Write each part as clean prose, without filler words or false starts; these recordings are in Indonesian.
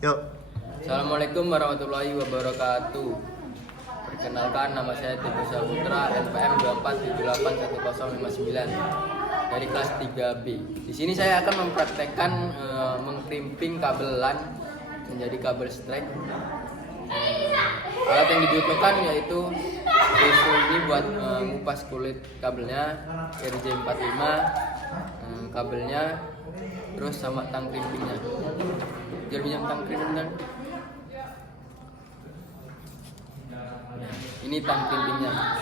Yuk. Assalamualaikum warahmatullahi wabarakatuh. Perkenalkan, nama saya Teguh Saputra, NPM 24781059 dari kelas 3B. Di sini saya akan mempraktekkan mengkrimping kabel LAN menjadi kabel strike. Alat yang dibutuhkan yaitu tisu ini buat mengupas kulit kabelnya, RJ45, kabelnya, terus sama tang krimpingnya. Biar pinjam tang krimpingnya. Ini tang krimpingnya. Nah,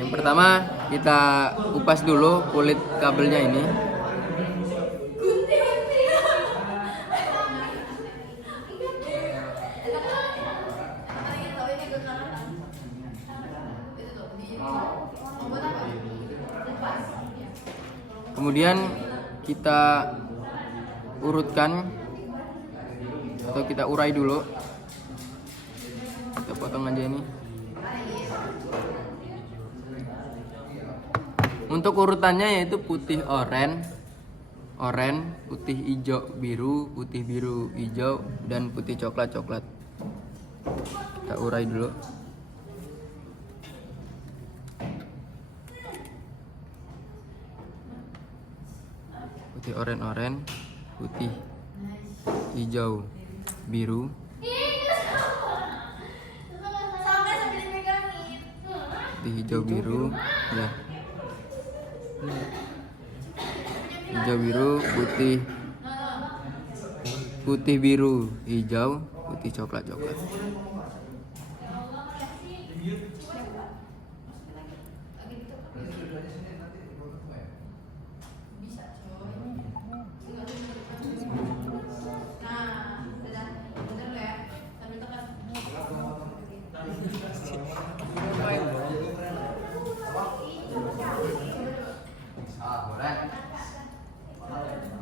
yang pertama kita kupas dulu kulit kabelnya ini. Kemudian kita urutkan atau kita urai dulu. Kita potong aja ini. Untuk urutannya yaitu putih oranye, putih hijau biru, putih biru hijau, dan putih coklat. Kita urai dulu. Putih oranye, putih hijau biru, putih hijau biru, ya. Hijau biru, putih biru hijau, putih coklat.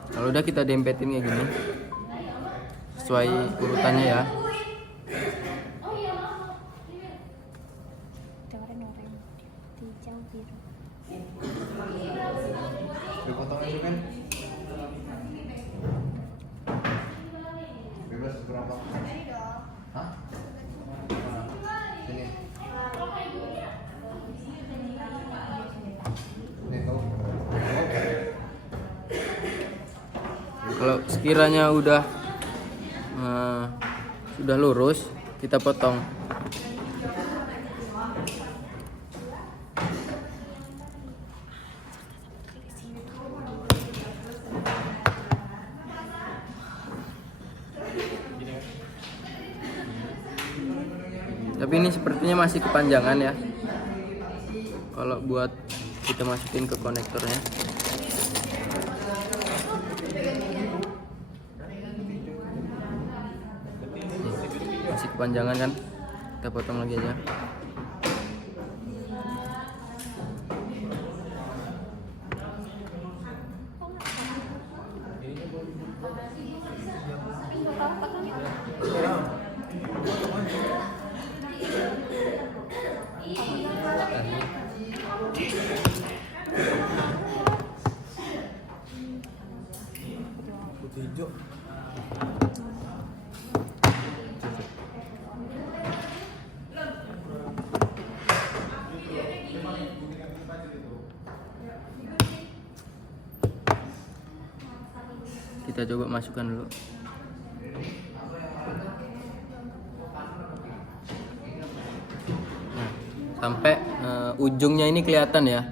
Kalau udah kita dempetin kayak gini sesuai urutannya ya. Dipotong aja kan? Bebas berapa? Hah? Sini. Nih kau. Kalau sekiranya udah lurus, kita potong. Tapi ini sepertinya masih kepanjangan ya. Kalau buat kita masukin ke konektornya. Masih kepanjangan kan? Kita potong lagi aja. Putih hijau. Kita coba masukkan dulu. Nah, sampai ujungnya ini kelihatan ya.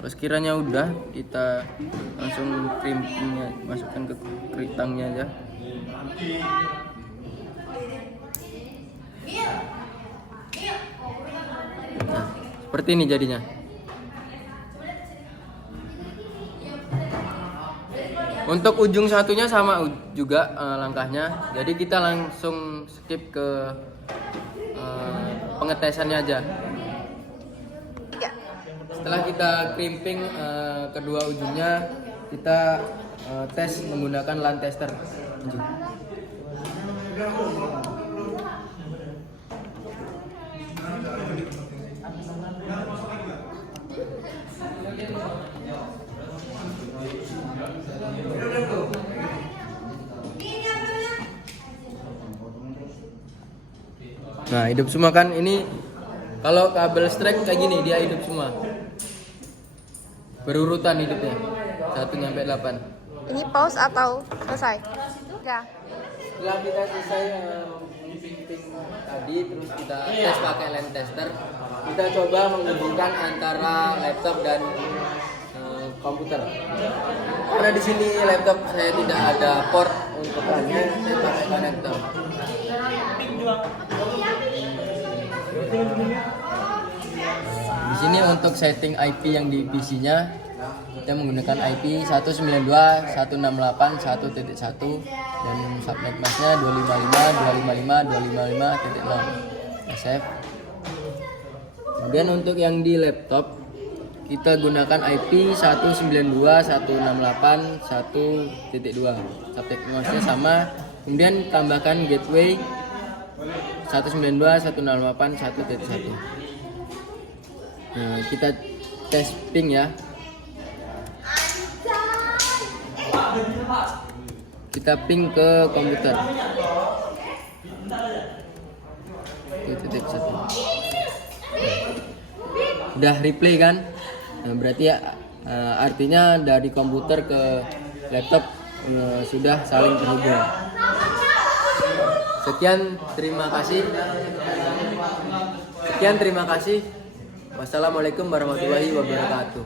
Kalau sekiranya udah, kita langsung krimpingnya masukkan ke keritangnya aja. Nah, seperti ini jadinya. Untuk ujung satunya sama juga langkahnya. Jadi kita langsung skip ke pengetesannya aja. Ya. Setelah kita crimping kedua ujungnya, kita tes menggunakan LAN tester. Lanjut. Nah, hidup semua kan ini. Kalau kabel strike kayak gini dia hidup semua. Berurutan hidupnya. 1 sampai 8. Ini pause atau selesai? Ya. Setelah kita selesai crimping tadi, terus kita tes pakai LAN tester. Kita coba menghubungkan antara laptop dan komputer. Karena di sini laptop saya tidak ada port untuk LAN-nya, saya pakai konektor. Di sini untuk setting IP yang di PC-nya kita menggunakan IP 192.168.1.1 dan subnet masknya 255.255.255.0 SF. Kemudian untuk yang di laptop kita gunakan IP 192.168.1.2. Subnet masknya sama. Kemudian tambahkan gateway 192.168.1.1. Nah, kita tes ping ya. Kita ping ke komputer. Titik 1. Udah replay kan? Nah, berarti ya artinya dari komputer ke laptop sudah saling terhubung. Sekian, terima kasih. Wassalamualaikum warahmatullahi wabarakatuh.